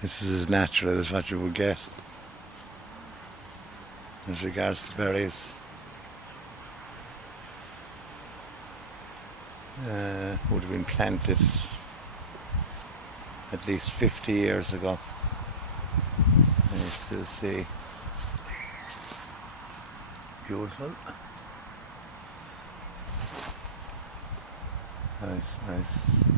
This is as natural as what you would get as regards to berries. Would have been planted at least 50 years ago. And you still see. Beautiful. Nice, nice.